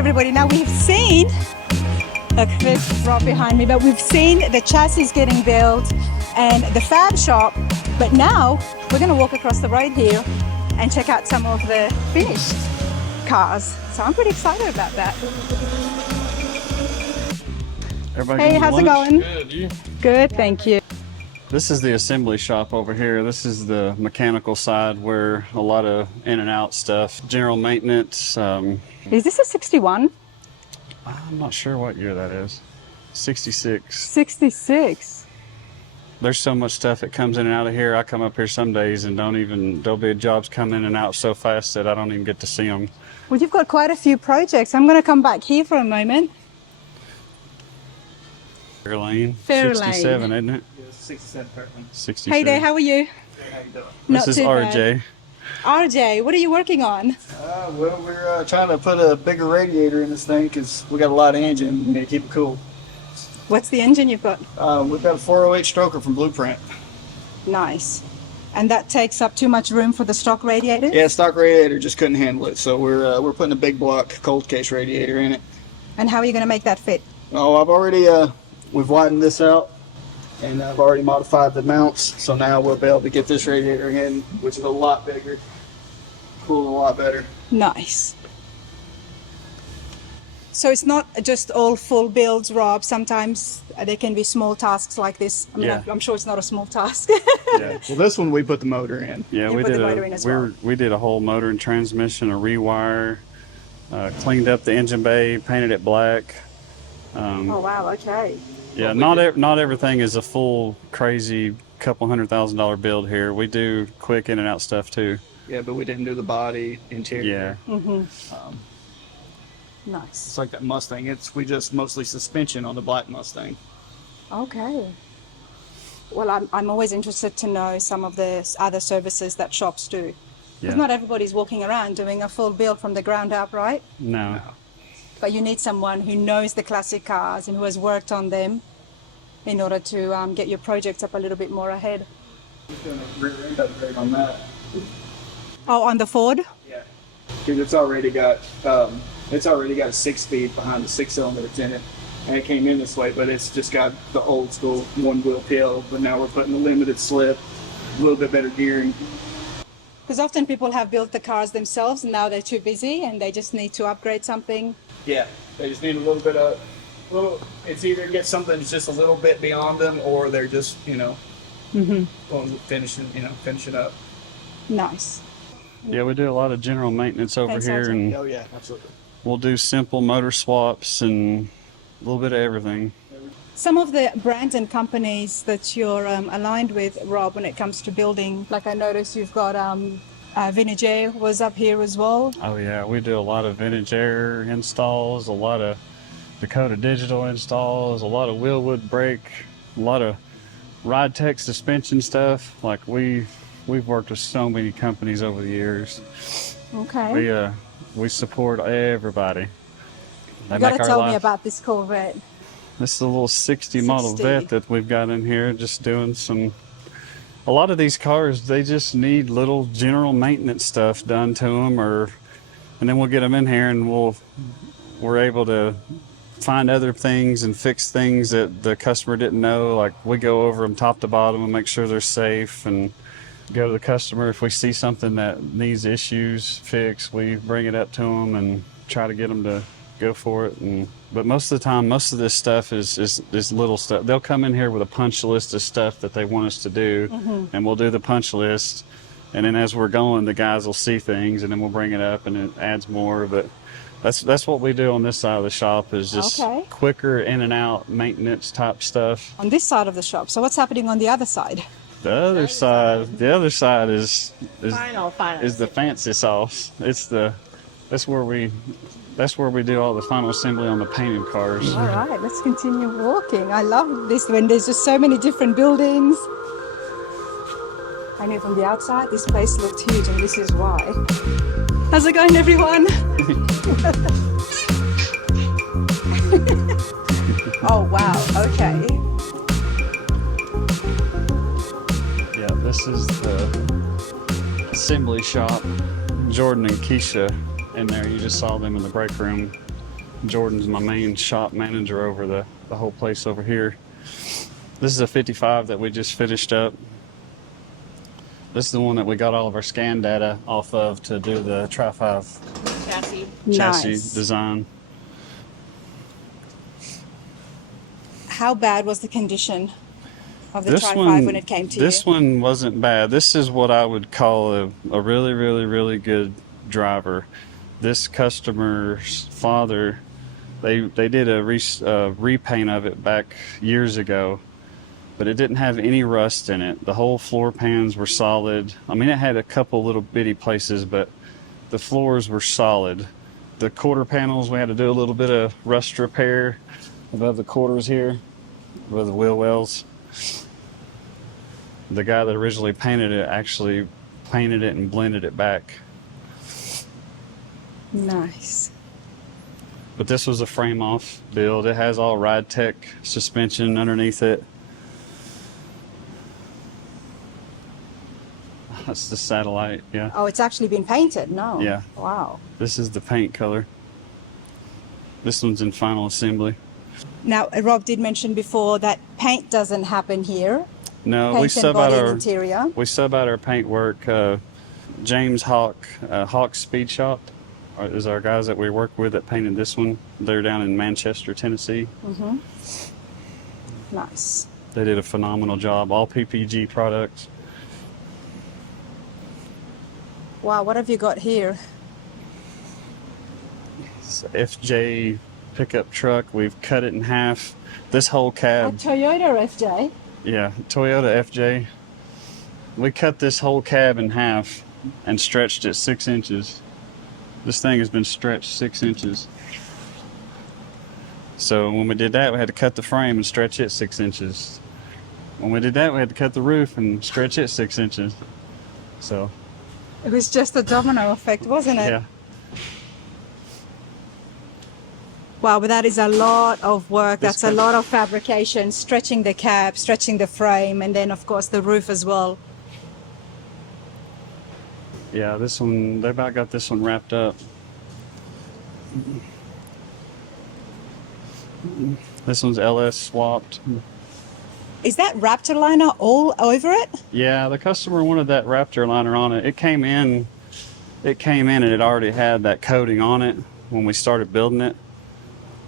everybody, now we've seen, look, there's Rob behind me, but we've seen the chassis getting built and the fab shop, but now we're going to walk across the road here and check out some of the finished cars. So I'm pretty excited about that. Everybody Hey, how's it going? Good, you? Good, thank you. This is the assembly shop over here. This is the mechanical side where a lot of in and out stuff, general maintenance. Is this a 61? I'm not sure what year that is. 66. 66. There's so much stuff that comes in and out of here. I come up here some days and there'll be jobs come in and out so fast that I don't even get to see them. Well, you've got quite a few projects. I'm going to come back here for a moment. Fairlane. Fairlane. 67, isn't it? Yeah, 67 Fairlane. 67. Hey there, how are you? How you doing? Not This is too RJ. bad. RJ, what are you working on? Well, we're trying to put a bigger radiator in this thing because we got a lot of engine. We need to keep it cool. What's the engine you've got? We've got a 408 stroker from Blueprint. Nice. And that takes up too much room for the stock radiator? Yeah, stock radiator just couldn't handle it, so we're putting a big block cold case radiator in it. And how are you going to make that fit? Oh, I've already we've widened this out, and I've already modified the mounts, so now we'll be able to get this radiator in, which is a lot bigger, cool, a lot better. Nice. So it's not just all full builds, Rob. Sometimes there can be small tasks like this. I mean, Yeah. I'm sure it's not a small task. Yeah. Well, this one we put the motor in. Yeah, You we put the did motor in as well. we did a whole motor and transmission, a rewire, cleaned up the engine bay, painted it black. Oh, wow, okay. Yeah, not everything is a full crazy couple $100,000 build here. We do quick in and out stuff too. Yeah, but we didn't do the body, interior. Yeah. Nice. It's like that Mustang. We just mostly suspension on the black Mustang. Okay. Well, I'm always interested to know some of the other services that shops do. Because Yeah. not everybody's walking around doing a full build from the ground up, right? No. But you need someone who knows the classic cars and who has worked on them in order to get your projects up a little bit more ahead. We're doing a rear end upgrade on that. Oh, on the Ford? Yeah. Because it's already got a 6-speed behind the 6-cylinder that's in it. And it came in this way, but it's just got the old school one-wheel pill. But now we're putting a limited slip, a little bit better gearing. Because often people have built the cars themselves and now they're too busy and they just need to upgrade something. Yeah, they just need a little bit of, it's either get something that's just a little bit beyond them, or they're just, going to finish it up. Nice. Yeah, we do a lot of general maintenance over Thanks, here, RJ. and Oh yeah, absolutely. we'll do simple motor swaps and a little bit of everything. Some of the brands and companies that you're aligned with, Rob, when it comes to building, like I noticed you've got Vintage Air was up here as well. Oh yeah, we do a lot of Vintage Air installs, a lot of Dakota Digital installs, a lot of Wheelwood brake, a lot of Ride Tech suspension stuff. Like we've worked with so many companies over the years. Okay. We support everybody. They You got make to our tell me life. about this Corvette. This is a little 60 model 60. vet that we've got in here, just doing a lot of these cars, they just need little general maintenance stuff done to them, and then we'll get them in here and we're able to find other things and fix things that the customer didn't know. Like we go over them top to bottom and make sure they're safe, and go to the customer if we see something that needs issues fixed, we bring it up to them and try to get them to go for it. But most of the time, most of this stuff is little stuff. They'll come in here with a punch list of stuff that they want us to do, and we'll do the punch list. And then as we're going, the guys will see things, and then we'll bring it up, and it adds more. But that's what we do on this side of the shop, is just quicker in and out maintenance type stuff. On this side of the shop. So what's happening on the other side? The other side is the fancy sauce. That's where we do all the final assembly on the painted cars. All right, let's continue walking. I love this when there's just so many different buildings. I knew from the outside this place looked huge, and this is why. How's it going, everyone? Oh, wow, okay. Yeah, this is the assembly shop. Jordan and Keisha in there, you just saw them in the break room Jordan's my main shop manager over the whole place over here. This is a 55 that we just finished up. This is the one that we got all of our scan data off of to do the Tri-5 chassis Nice. design. How bad was the condition of the This Tri-5 one, when it came to this you? one wasn't bad. This is what I would call a really, really, really good driver. This customer's father, they did a repaint of it back years ago, but it didn't have any rust in it. The whole floor pans were solid. I mean, it had a couple little bitty places, but the floors were solid. The quarter panels, we had to do a little bit of rust repair above the quarters here, above the wheel wells. The guy that originally painted it actually painted it and blended it back. Nice. But this was a frame off build. It has all Ride Tech suspension underneath it. That's the satellite, yeah. Oh, it's actually been painted? No. Yeah. Wow. This is the paint color. This one's in final assembly. Now, Rob did mention before that paint doesn't happen here. No, Paint we and sub out body and our interior. paint work. James Hawk, Hawk Speed Shop is our guys that we work with that painted this one. They're down in Manchester, Tennessee. Nice. They did a phenomenal job. All PPG products. Wow, what have you got here? It's a FJ pickup truck. We've cut it in half. This whole A cab, Toyota FJ. yeah, Toyota FJ. We cut this whole cab in half and stretched it 6 inches. This thing has been stretched 6 inches. So when we did that, we had to cut the frame and stretch it 6 inches. When we did that, we had to cut the roof and stretch it 6 inches. So, It was just a domino effect, wasn't it? yeah. Wow, but that is a lot of work. This That's a cab- lot of fabrication, stretching the cab, stretching the frame, and then, of course, the roof as well. Yeah, this one, they about got this one wrapped up. This one's LS swapped. Is that Raptor liner all over it? Yeah, the customer wanted that Raptor liner on it. It came in and it already had that coating on it when we started building it.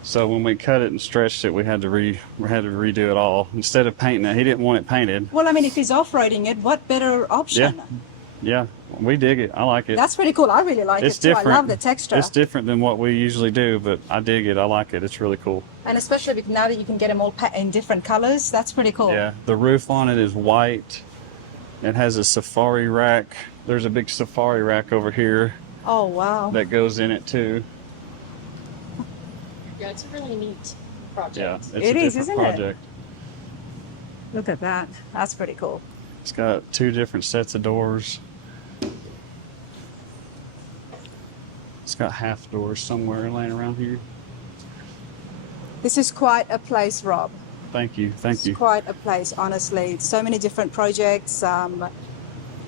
So when we cut it and stretched it, we had to redo it all. Instead of painting it, he didn't want it painted. Well, I mean, if he's off-roading it, what better option? Yeah, we dig it. I like it. That's pretty cool. I really like It's it too. different. I love the texture. It's different than what we usually do, but I dig it. I like it. It's really cool. And especially now that you can get them all in different colors, that's pretty cool. Yeah, the roof on it is white. It has a safari rack. There's a big safari rack over here Oh, wow. that goes in it too. Yeah, it's a really neat project. Yeah, it's It a is, different isn't it? project. Look at that. That's pretty cool. It's got 2 different sets of doors. It's got half doors somewhere laying around here. This is quite a place, Rob. Thank you. Thank It's you. quite a place, honestly. So many different projects.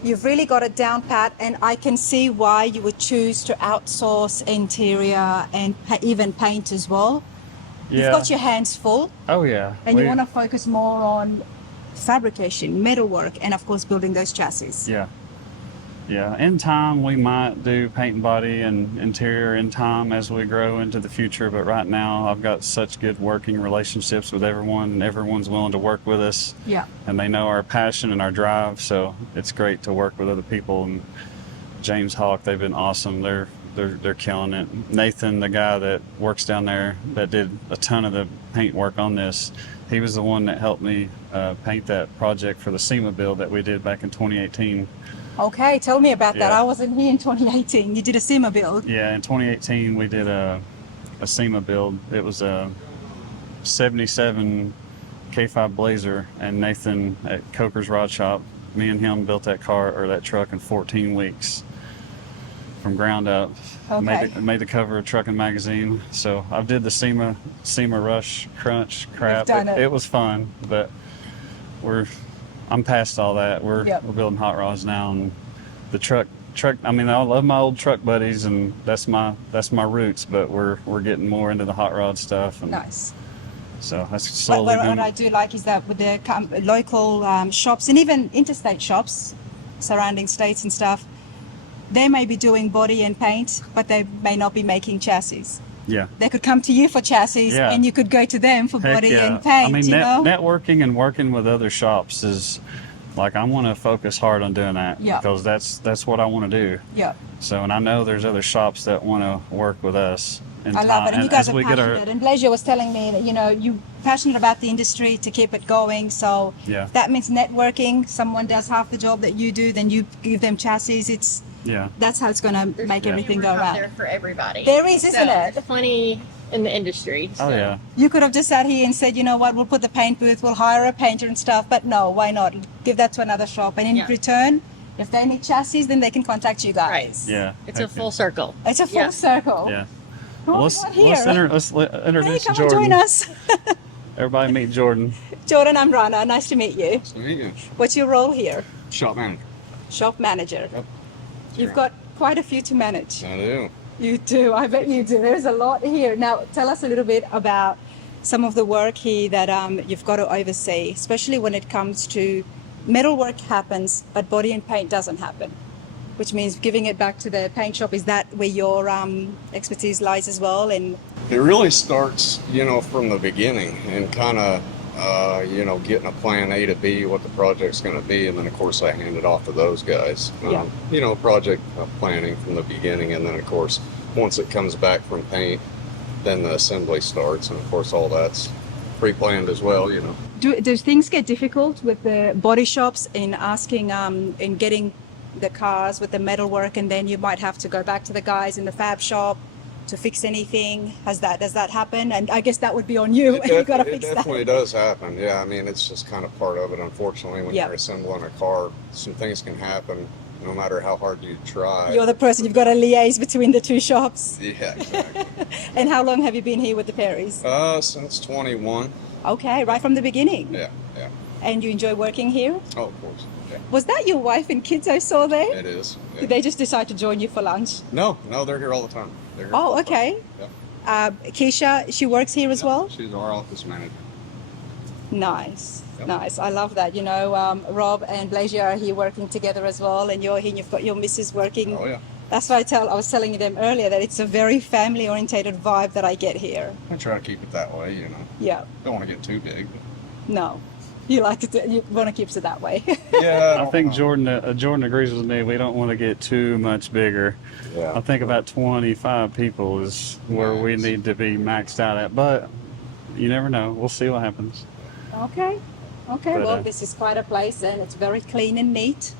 You've really got it down pat, and I can see why you would choose to outsource interior and even paint as well. Yeah. You've got your hands full, Oh yeah. and you want to focus more on fabrication, metalwork, and of course building those chassis. Yeah. Yeah. In time, we might do paint and body and interior in time as we grow into the future. But right now, I've got such good working relationships with everyone, and everyone's willing to work with us. Yeah. And they know our passion and our drive. So it's great to work with other people. And James Hawk, they've been awesome. They're killing it. Nathan, the guy that works down there that did a ton of the paint work on this, he was the one that helped me paint that project for the SEMA build that we did back in 2018. Okay, tell me about that. Yeah. I wasn't here in 2018. You did a SEMA build. Yeah, in 2018 we did a SEMA build. It was a 77 K5 Blazer, and Nathan at Coker's Rod Shop, me and him built that truck in 14 weeks from ground up. Okay. Made the cover of Trucking Magazine. So I did the SEMA Rush Crunch crap. done it. It was fun, but I'm past all that. We're Yep. building hot rods now, and the truck truck. I mean, I love my old truck buddies, and that's my roots. But we're getting more into the hot rod stuff, and Nice. so that's But slowly what been. I do like is that with the local shops and even interstate shops, surrounding states and stuff, they may be doing body and paint, but they may not be making chassis. Yeah. They could come to you for chassis, Yeah. and you could go to them for Heck body yeah. and paint. I mean, you know? networking and working with other shops is like I want to focus hard on doing that Yeah. because that's what I want to do. Yeah. So, and I know there's other shops that want to work with us. In I love time. it, and you guys as are we get passionate. our And Blazer was telling me that you're passionate about the industry to keep it going. So Yeah. that means networking. Someone does half the job that you do, then you give them chassis. That's how it's going to There's make plenty everything of go room out around. there for everybody. There is, isn't it? There's plenty in the industry. Oh so. yeah. You could have just sat here and said, you know what, we'll put the paint booth, we'll hire a painter and stuff. But no, why not? Give that to another shop. And in Yeah. return, if they need chassis, then they can contact you guys. Right. Yeah. It's a Heck full circle. It's a full Yeah. circle. Yeah. Who Well, we let's got here? Hey, introduce come Jordan. and join us. Everybody meet Jordan. Jordan, I'm Rana. Nice to meet you. There What's your role here? Shop manager. Shop manager. Yep. You've got quite a few to manage. I do. You do. I bet you do. There's a lot here. Now, tell us a little bit about some of the work here that you've got to oversee, especially when it comes to metal work happens, but body and paint doesn't happen, which means giving it back to the paint shop. Is that where your expertise lies as well? And It really starts, from the beginning and kind of, getting a plan A to B, what the project's going to be. And then, of course, I hand it off to those guys. Project planning from the beginning. And then, of course, once it comes back from paint, then the assembly starts. And, of course, all that's pre-planned as well, do things get difficult with the body shops in asking, in getting the cars with the metal work, and then you might have to go back to the guys in the fab shop to fix anything? Does that happen? And I guess that would be on you. You got to fix It definitely that. does happen. Yeah, I mean, it's just kind of part of it. Unfortunately, when Yeah. you're assembling a car, some things can happen no matter how hard you try. You're the person, you've got to liaise between the two shops. Yeah, exactly. And how long have you been here with the Perrys? Since 21. Okay, right from the beginning. Yeah, yeah. And you enjoy working here? Oh, of course. Yeah, Was that your wife and kids I saw there? it is. Yeah. Did they just decide to join you for lunch? No, they're here all the time. They're here all Oh, the time. okay. Yeah. Keisha, she works here as well? She's our office manager. Nice, Yep. nice. I love that. Rob and Blazer are here working together as well, and you're here and you've got your missus working. Oh, yeah. That's why I was telling them earlier that it's a very family-orientated vibe that I get here. I try to keep it that way, Yeah, Don't want to get too big. no. You want to keep it that way. Yeah, I think Jordan agrees with me. We don't want to get too much bigger. Yeah. I think about 25 people is where we Nice. need to be maxed out at, but you never know. We'll see what happens. Okay. Okay. But, Well, this is quite a place, and it's very clean and neat,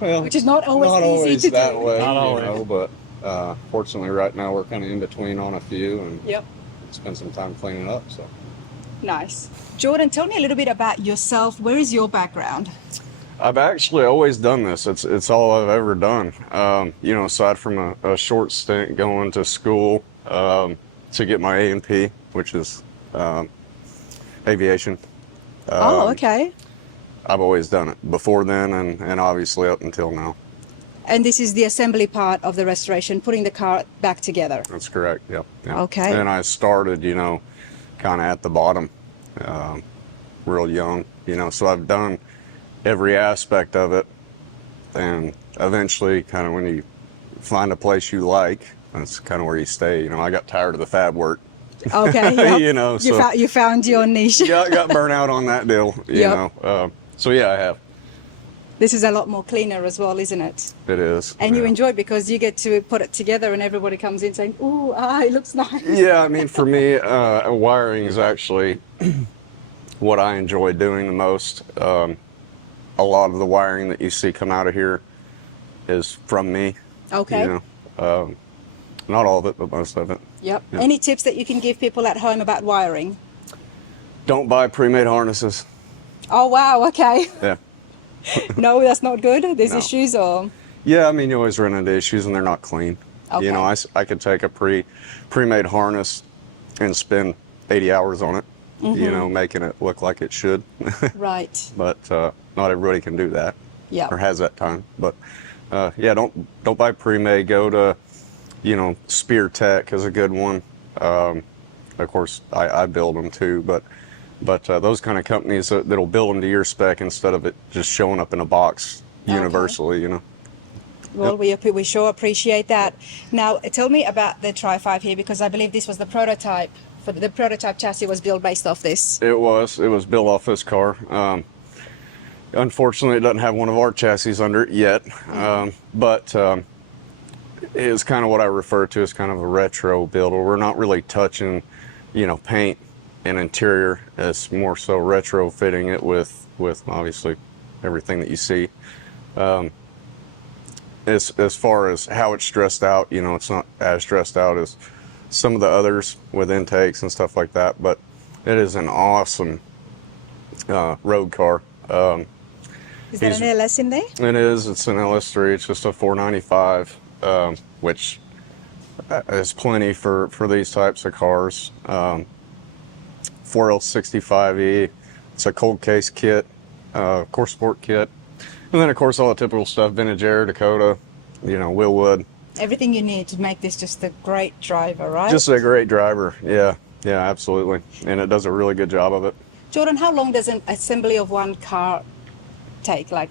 Well, which is not always not easy always to that do. way, Not always. but fortunately right now we're kind of in between on a few and Yep. spend some time cleaning up. So Nice. Jordan, tell me a little bit about yourself. Where is your background? I've actually always done this. It's all I've ever done. Aside from a short stint going to school to get my A&P, which is aviation. Okay. I've always done it before then and obviously up until now. And this is the assembly part of the restoration, putting the car back together. That's correct. Yep. Okay. And I started, kind of at the bottom, real young, so I've done every aspect of it. And eventually, kind of when you find a place you like, that's kind of where you stay. I got tired of the fab work. Okay. Yep. So you found your niche. got burnt out on that deal, Yep. So yeah, I have. This is a lot more cleaner as well, isn't it? It is. And you yeah. enjoy it because you get to put it together and everybody comes in saying, ooh, it looks nice. Yeah, I mean, for me, wiring is actually what I enjoy doing the most. A lot of the wiring that you see come out of here is from me. Okay. Not all of it, but most of it. Yep. Yeah. Any tips that you can give people at home about wiring? Don't buy pre-made harnesses. Oh, wow. Okay. Yeah. No, that's not good. There's No. issues or? Yeah, I mean, you always run into issues and they're not clean. Okay. I could take a pre-made harness and spend 80 hours on it, making it look like it should. Right. But not everybody can do that Yeah. or has that time. But Yeah, don't buy pre-made. Go to, Spear Tech is a good one. Of course, I build them too, but those kind of companies that'll build them to your spec instead of it just showing up in a box universally, Well, we sure appreciate that. Now, tell me about the Tri-5 here, because I believe this was the prototype. The prototype chassis was built based off this. It was built off this car. Unfortunately, it doesn't have one of our chassis under it yet, but it's kind of what I refer to as kind of a retro build, where we're not really touching, paint and interior. It's more so retrofitting it with obviously everything that you see. As far as how it's stressed out, it's not as stressed out as some of the others with intakes and stuff like that, but it is an awesome road car. Is that an LS in there? It is. It's an LS3. It's just a 495, which is plenty for these types of cars. 4L65E. It's a cold case kit, core sport kit. And then, of course, all the typical stuff, vintage air, Dakota, Willwood. Everything you need to make this just a great driver, right? Just a great driver, yeah, absolutely. And it does a really good job of it. Jordan, how long does an assembly of one car take? Like,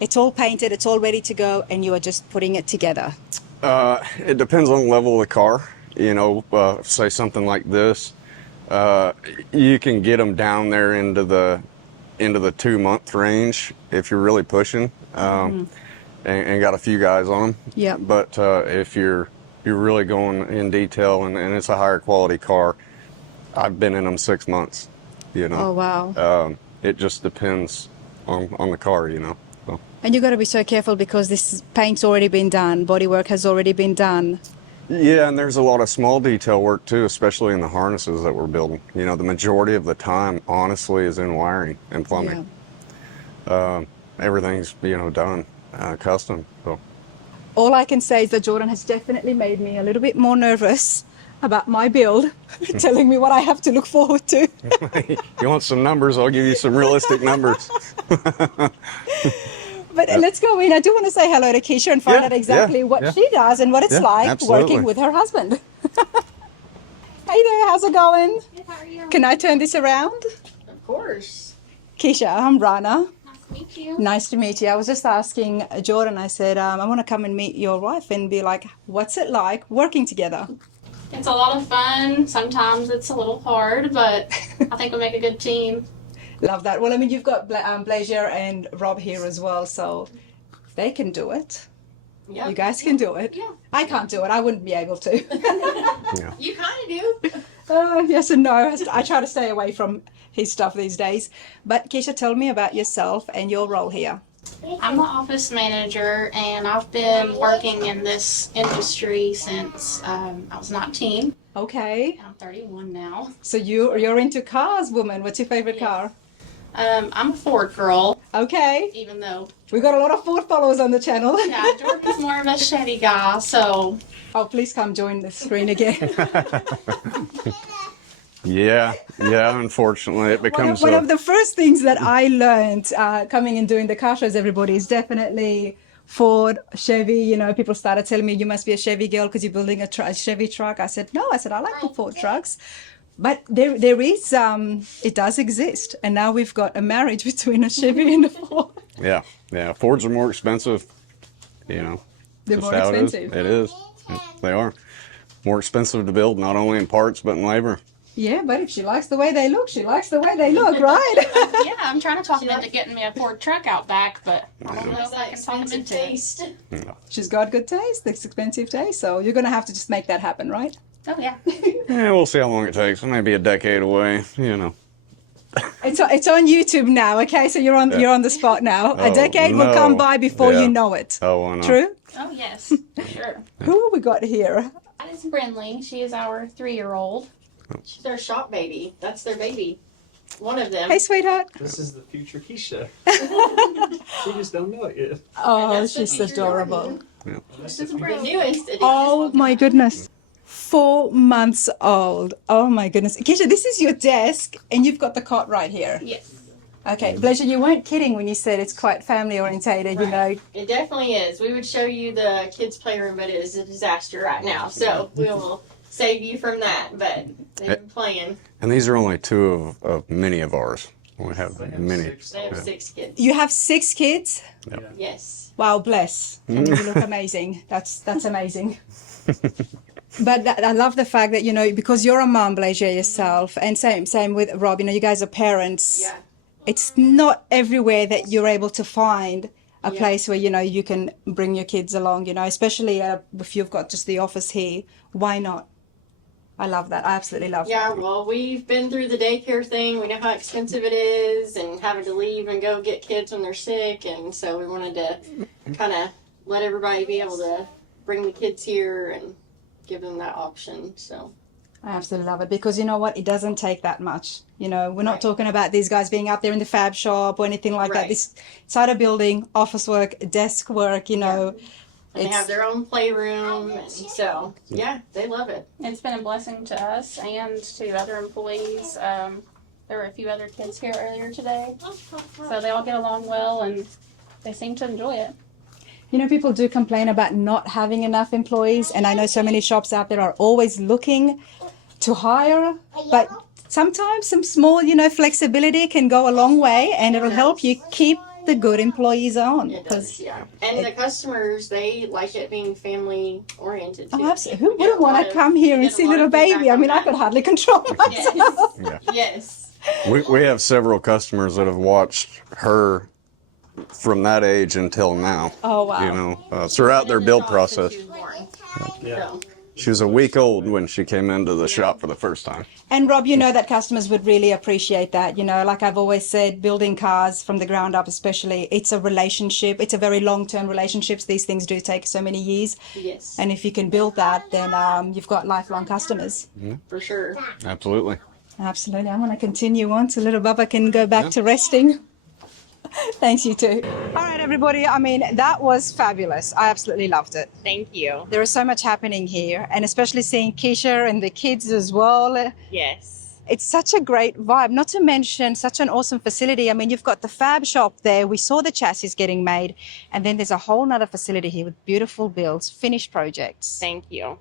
it's all painted, it's all ready to go, and you are just putting it together? It depends on the level of the car. Say something like this, you can get them down there into the 2-month range if you're really pushing, and got a few guys on them. Yeah. But if you're really going in detail and it's a higher quality car, I've been in them 6 months. Oh, wow. It just depends on the car, So. And you got to be so careful because this paint's already been done, bodywork has already been done. Yeah, and there's a lot of small detail work too, especially in the harnesses that we're building. The majority of the time, honestly, is in wiring and plumbing. Yeah. Everything's, done custom. So. All I can say is that Jordan has definitely made me a little bit more nervous about my build, telling me what I have to look forward to. You want some numbers? I'll give you some realistic numbers. But let's go in. I do want to say hello to Keisha and find out exactly what she does and what it's like working with her husband. Hey there, how's it going? Good, how are you? Can I turn this around? Of course. Keisha, I'm Rana. Nice to meet you. Nice to meet you. I was just asking Jordan, I said, I want to come and meet your wife and be like, what's it like working together? It's a lot of fun. Sometimes it's a little hard, but I think we make a good team. Love that. Well, I mean, you've got Blazier and Rob here as well, so they can do it. Yep. You guys can do it. Yeah. I can't do it. I wouldn't be able to. You kind of do. Yes and no. I try to stay away from his stuff these days. But Keisha, tell me about yourself and your role here. I'm the office manager, and I've been working in this industry since I was 19. Okay. I'm 31 now. So you're into cars, woman. What's your favorite car? I'm a Ford girl, Okay. even though We've got a lot of Ford followers on the channel. yeah, Jordan's more of a Chevy guy, so Oh, please come join the screen again. Yeah, unfortunately, it becomes One of the first things that I learned coming and doing the car shows, everybody, is definitely Ford, Chevy. People started telling me you must be a Chevy girl because you're building a Chevy truck. I said, no, I like the Ford trucks. But there is, it does exist. And now we've got a marriage between a Chevy and a Ford. Yeah, Fords are more expensive, They're just more how expensive. It is. They are. More expensive to build, not only in parts, but in labor. Yeah, but if she likes the way they look, she likes the way they look, right? yeah, I'm trying to talk him into getting me a Ford truck out back, but I don't know if I can talk him into it. She's got good taste, this expensive taste. So you're going to have to just make that happen, right? Oh yeah. Yeah, we'll see how long it takes. It may be a decade away, It's on YouTube now, okay? So you're on the spot now. A Oh, decade will no. come by before Yeah. you know it. Oh, I know. True? Oh yes, for sure. Who have we got here? That is Brinley. She is our 3-year-old. She's their shop baby. That's their baby. One of them. Hey, sweetheart. This is the future Keisha. She just don't know it yet. Oh, that's the she's future adorable. This is The Brinley. newest edition. Oh my goodness. 4 months old. Oh my goodness. Keisha, this is your desk and you've got the cot right here. Yes. Okay, Pleasure, you weren't kidding when you said it's quite family orientated, you know. It definitely is. We would show you the kids' playroom, but it is a disaster right now. So we will save you from that. But they've been playing. And these are only two of many of ours. We have many. They have 6 kids. You have 6 kids? Yes. Wow, bless. You look amazing. That's amazing. But I love the fact that, you know, because you're a mom, Blazer, yourself, and same with Rob, you know, you guys are parents. Yeah. It's not everywhere that you're able to find a place where, you know, you can bring your kids along, you know, especially if you've got just the office here. Why not? I love that. I absolutely love Yeah, that. well, we've been through the daycare thing. We know how expensive it is and having to leave and go get kids when they're sick. And so we wanted to kind of let everybody be able to bring the kids here and give them that option. So I absolutely love it because you know what? It doesn't take that much. You know, we're not Right. talking about these guys being out there in the fab shop or anything like that. Right. This inside a building, office work, desk work, you know. and they have their own playroom. And so, yeah, they love it. It's been a blessing to us and to other employees. There were a few other kids here earlier today, so they all get along well and they seem to enjoy it. You know, people do complain about not having enough employees, and I know so many shops out there are always looking to hire, but sometimes some small, you know, flexibility can go a long way, and it'll help you keep the good employees on. It does, yeah. And the customers, they like it being family oriented too. Oh, absolutely. Who wouldn't want to come here and see little baby? I mean, I could hardly control myself. Yes. Yes. We have several customers that have watched her from that age until now. Oh, wow. You know, throughout their build process. So, She was a week old when she came into the shop for the first time. And Rob, you know that customers would really appreciate that. You know, like I've always said, building cars from the ground up, especially, it's a relationship. It's a very long-term relationships. These things do take so many years. yes, And if you can build that, then you've got lifelong customers. for sure. Absolutely. Absolutely. I'm going to continue on so little Bubba can go back to resting. Thanks, you too. All right, everybody. I mean, that was fabulous. I absolutely loved it. Thank you. There is so much happening here, and especially seeing Keisha and the kids as well. Yes. It's such a great vibe, not to mention such an awesome facility. I mean, you've got the fab shop there. We saw the chassis getting made, and then there's a whole nother facility here with beautiful builds, finished projects. Thank you.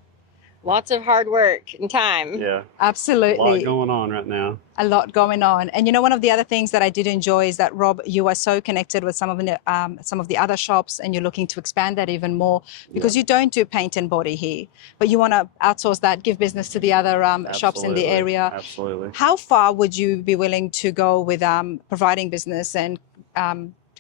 Lots of hard work and time. Yeah, Absolutely. a lot going on right now. A lot going on. And you know, one of the other things that I did enjoy is that, Rob, you are so connected with some of the other shops, and you're looking to expand that even more because you don't do paint and body here, but you want to outsource that, give business to the other shops in the Absolutely. area. Absolutely. How far would you be willing to go with providing business and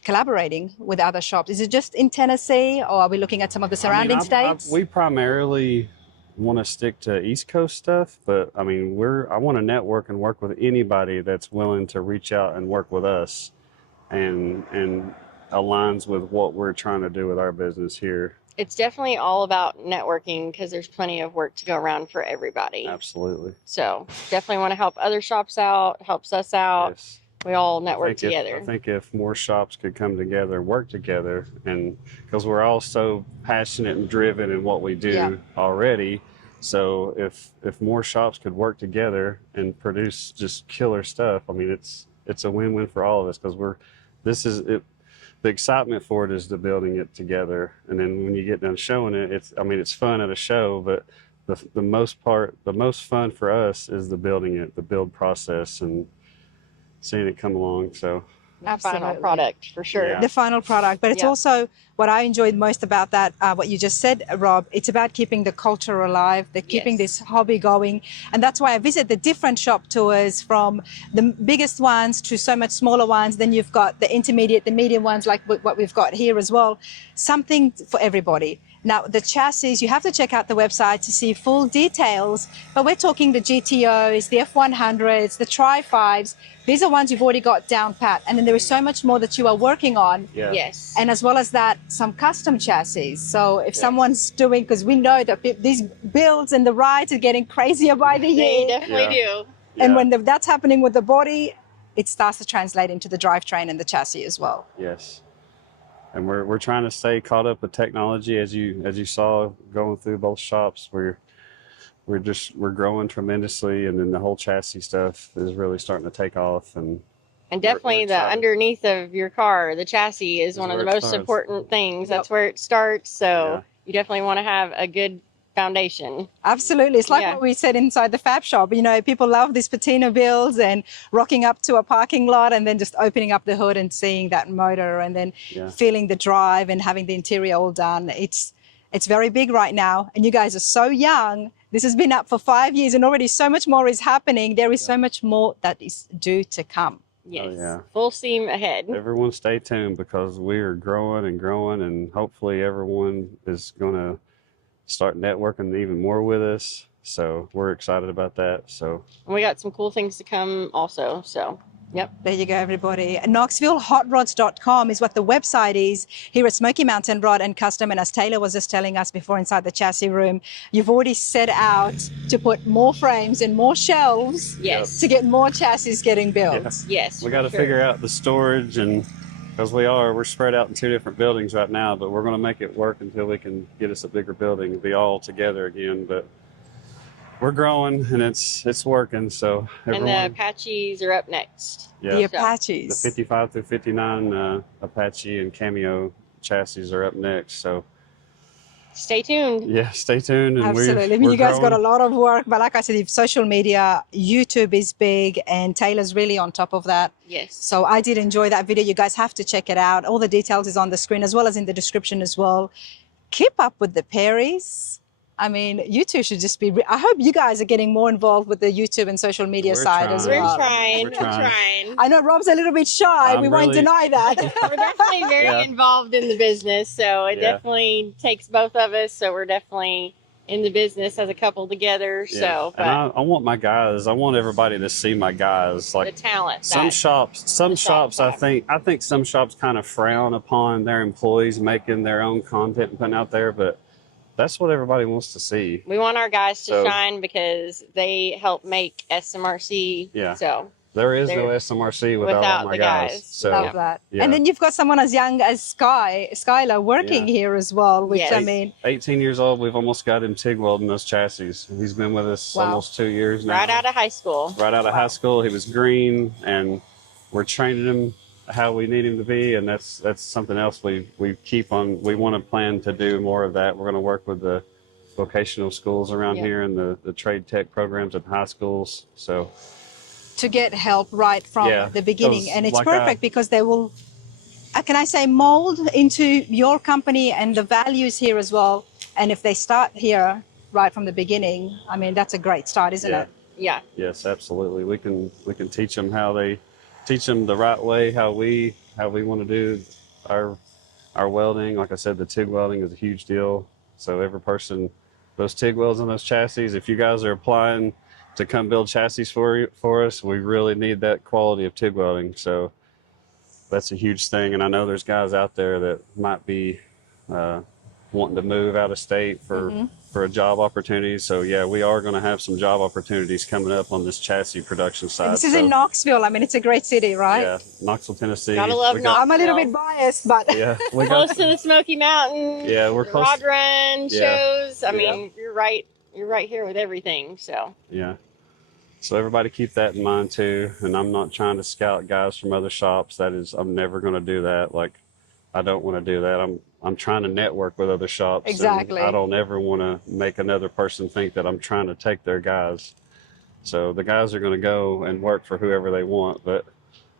collaborating with other shops? Is it just in Tennessee, or are we looking at some of the surrounding states? We primarily want to stick to East Coast stuff, but I mean, I want to network and work with anybody that's willing to reach out and work with us and aligns with what we're trying to do with our business here. It's definitely all about networking because there's plenty of work to go around for everybody. Absolutely. So definitely want to help other shops out, helps us out. Yes. We all network together. I think if more shops could come together, work together, and because we're all so passionate and driven in what we do already, so if more shops could work together and produce just killer stuff, I mean, it's a win-win for all of us because the excitement for it is the building it together, and then when you get done showing it, it's fun at a show, but the most fun for us is the build process and seeing it come along. So Our final Absolutely. product for sure. Yeah. The final product. But it's Yeah. also what I enjoyed most about that, what you just said, Rob, it's about keeping the culture alive, keeping Yes. this hobby going. And that's why I visit the different shop tours, from the biggest ones to so much smaller ones. Then you've got the intermediate, the medium ones, like what we've got here as well. Something for everybody. Now, the chassis, you have to check out the website to see full details, but we're talking the GTOs, the F100s, the Tri-5s. These are ones you've already got down pat. And then there is so much more that you are working on. yeah. Yes. And as well as that, some custom chassis. So if someone's doing, because we know that these builds and the rides are getting crazier by the They year. definitely do. And when that's happening with the body, it starts to translate into the drivetrain and the chassis as well. Yes. And we're trying to stay caught up with technology, as you saw going through both shops. We're growing tremendously, and then the whole chassis stuff is really starting to take off. And And We're definitely the excited. underneath of your car, the chassis is one of the where it most starts. important things. Yep. That's where it starts. So Yeah. you definitely want to have a good foundation. Absolutely. It's like Yeah. what we said inside the fab shop. You know, people love these patina builds and rocking up to a parking lot and then just opening up the hood and seeing that motor and then Yeah. feeling the drive and having the interior all done. It's very big right now. And you guys are so young. This has been up for 5 years and already so much more is happening. There is so much more that is due to come. Yes. yeah. Full steam ahead. Everyone stay tuned because we are growing and hopefully everyone is going to start networking even more with us. So we're excited about that. So And we got some cool things to come also. So, yep. There you go, everybody. KnoxvilleHotRods.com is what the website is here at Smoky Mountain Rod and Custom. And as Taylor was just telling us before inside the chassis room, you've already set out to put more frames and more shelves Yes. to get more chassis getting built. Yeah. Yes. we got to for sure. figure out the storage and because we're spread out in 2 different buildings right now, but we're going to make it work until we can get us a bigger building and be all together again. But we're growing and it's working. So And everyone, the Apaches are up next. yeah, The the Apaches. 55 through 59 Apache and Cameo chassis are up next. So Stay tuned. yeah, stay tuned. And Absolutely. I mean, we're you guys got a growing. lot of work, but like I said, if social media, YouTube is big, and Taylor's really on top of that. Yes. So I did enjoy that video. You guys have to check it out. All the details is on the screen as well as in the description as well. Keep up with the Perrys. I mean, you two should just be. I hope you guys are getting more involved with the YouTube and social media We're side as trying. We're well. trying. We're We're trying. trying. I know Rob's a little bit shy. I'm We won't really- deny that. We're definitely very Yeah. involved in the business, so it Yeah. definitely takes both of us. So we're definitely in the business as a couple together. Yeah. So, but And I want my guys. I want everybody to see my guys. the Like talent. some that- shops, the shop I side. think some shops kind of frown upon their employees making their own content and putting out there, but that's what everybody wants to see. we want our guys to So- shine because they help make SMRC. Yeah. So There is no There- SMRC without without all my the guys. guys. So Love that. yeah. And then you've got someone as young as Skylar working Yeah. here as well, which I Yes. mean, 18 years old, we've almost got him TIG welding those chassis. He's been with us Wow. almost 2 years now. right out of high school. Right out of high school, he was green, and we're training him how we need him to be, and that's something else we keep on. We want to plan to do more of that. We're going to work with the vocational schools around Yeah. here and the trade tech programs at high schools. So to get help right from Yeah, the beginning. 'cause And it's like perfect because they will, can I say, mold into your company and the values here as well. And if they start here right from the beginning, I mean, that's a great start, isn't Yeah. it? Yeah. yes, absolutely, we can teach them the right way, how we want to do our welding. Like I said, the TIG welding is a huge deal. So every person, those TIG welds on those chassis, if you guys are applying to come build chassis for us, we really need that quality of TIG welding. So that's a huge thing. And I know there's guys out there that might be wanting to move out of state for a job opportunity. So yeah, we are going to have some job opportunities coming up on this chassis production side. This is So, in Knoxville. I mean, it's a great city, right? yeah, Knoxville, Tennessee. Gotta love We got- I'm a little Knoxville. bit biased, but Yeah, we Close got. to the Smoky Mountains. Yeah, we're the close. Rod Run Yeah. shows. I Yeah. mean, you're right. You're right here with everything. So Yeah. So everybody keep that in mind too. And I'm not trying to scout guys from other shops. I'm never going to do that. Like, I don't want to do that. I'm trying to network with other shops. and Exactly. I don't ever want to make another person think that I'm trying to take their guys. So the guys are going to go and work for whoever they want. But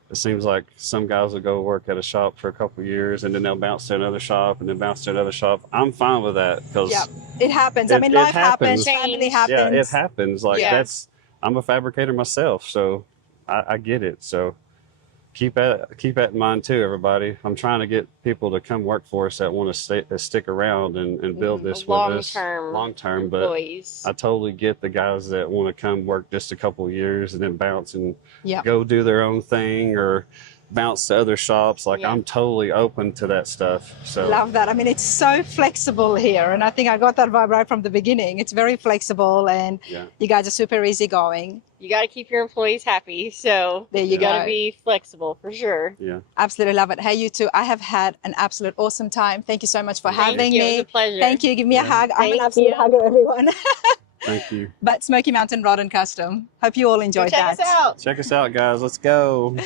it seems like some guys will go work at a shop for a couple of years and then they'll bounce to another shop and then bounce to another shop. I'm fine with that because yeah, it happens. I It- mean, it life happens, happens. family Yeah, happens. yeah, it happens. Like Yeah. I'm a fabricator myself, so I get it. So keep that in mind too, everybody. I'm trying to get people to come work for us that want to stick around and build this with us long term. But employees. I totally get the guys that want to come work just a couple of years and then bounce and Yeah. go do their own thing or bounce to other shops. Like Yeah. I'm totally open to that stuff. So Love that. I mean, it's so flexible here. And I think I got that vibe right from the beginning. It's very flexible and yeah. you guys are super easygoing. You got to keep your employees happy. So There you got go. to be flexible for sure. Yeah. Absolutely love it. Hey, you two, I have had an absolute awesome time. Thank you so much for Thank having you. It me. was a pleasure. Thank you. Give me a hug. I'm an Thank absolute you. hugger, everyone. Thank you. But Smoky Mountain Rod and Custom. Hope you all enjoyed Check that. us out. Check us out, guys. Let's go.